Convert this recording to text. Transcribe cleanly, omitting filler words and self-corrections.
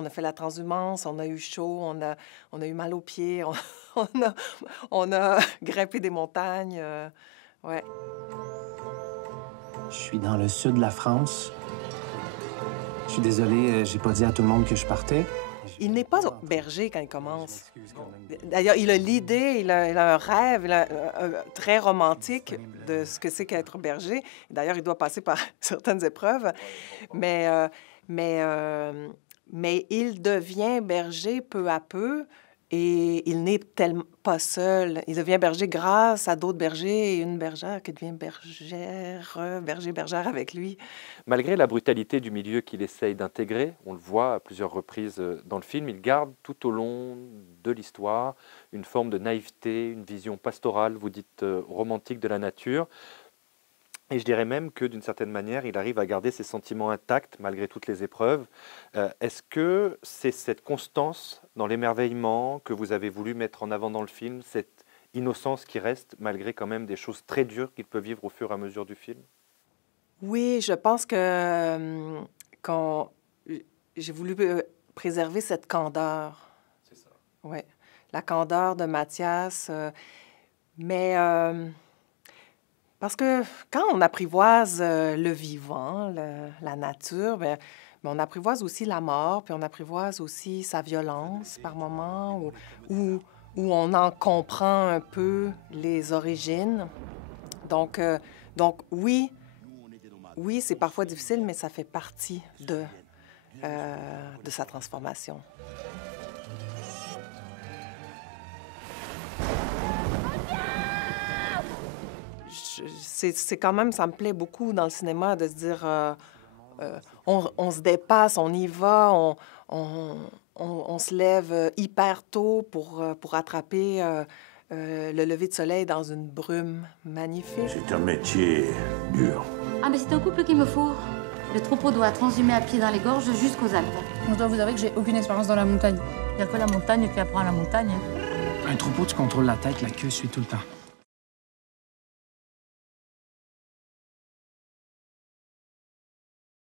On a fait la transhumance, on a eu chaud, on a eu mal aux pieds, on a grimpé des montagnes. Ouais. Je suis dans le sud de la France. Je suis désolé, j'ai pas dit à tout le monde que je partais. Il n'est pas berger quand il commence. D'ailleurs, il a l'idée, il a un rêve très romantique de ce que c'est qu'être berger. D'ailleurs, il doit passer par certaines épreuves. Mais, mais il devient berger peu à peu et il n'est tellement pas seul. Il devient berger grâce à d'autres bergers et une bergère qui devient bergère avec lui. Malgré la brutalité du milieu qu'il essaye d'intégrer, on le voit à plusieurs reprises dans le film, il garde tout au long de l'histoire une forme de naïveté, une vision pastorale, vous dites romantique de la nature. Et je dirais même que d'une certaine manière, il arrive à garder ses sentiments intacts malgré toutes les épreuves. Est-ce que c'est cette constance dans l'émerveillement que vous avez voulu mettre en avant dans le film, cette innocence qui reste malgré quand même des choses très dures qu'il peut vivre au fur et à mesure du film? Oui, je pense que j'ai voulu préserver cette candeur. C'est ça. Oui, la candeur de Mathias. Mais parce que quand on apprivoise le vivant, la nature, bien, on apprivoise aussi la mort, puis on apprivoise aussi sa violence par moments, où on en comprend un peu les origines. Donc oui, c'est parfois difficile, mais ça fait partie de sa transformation. C'est quand même, ça me plaît beaucoup dans le cinéma de se dire, on se dépasse, on y va, on se lève hyper tôt pour attraper le lever de soleil dans une brume magnifique. C'est un métier dur. Ah, mais c'est un couple qu'il me faut. Le troupeau doit transhumer à pied dans les gorges jusqu'aux Alpes. Je dois vous avouer que j'ai aucune expérience dans la montagne. Il n'y a que la montagne qui apprend à la montagne. Un troupeau, tu contrôles la tête, la queue suit tout le temps.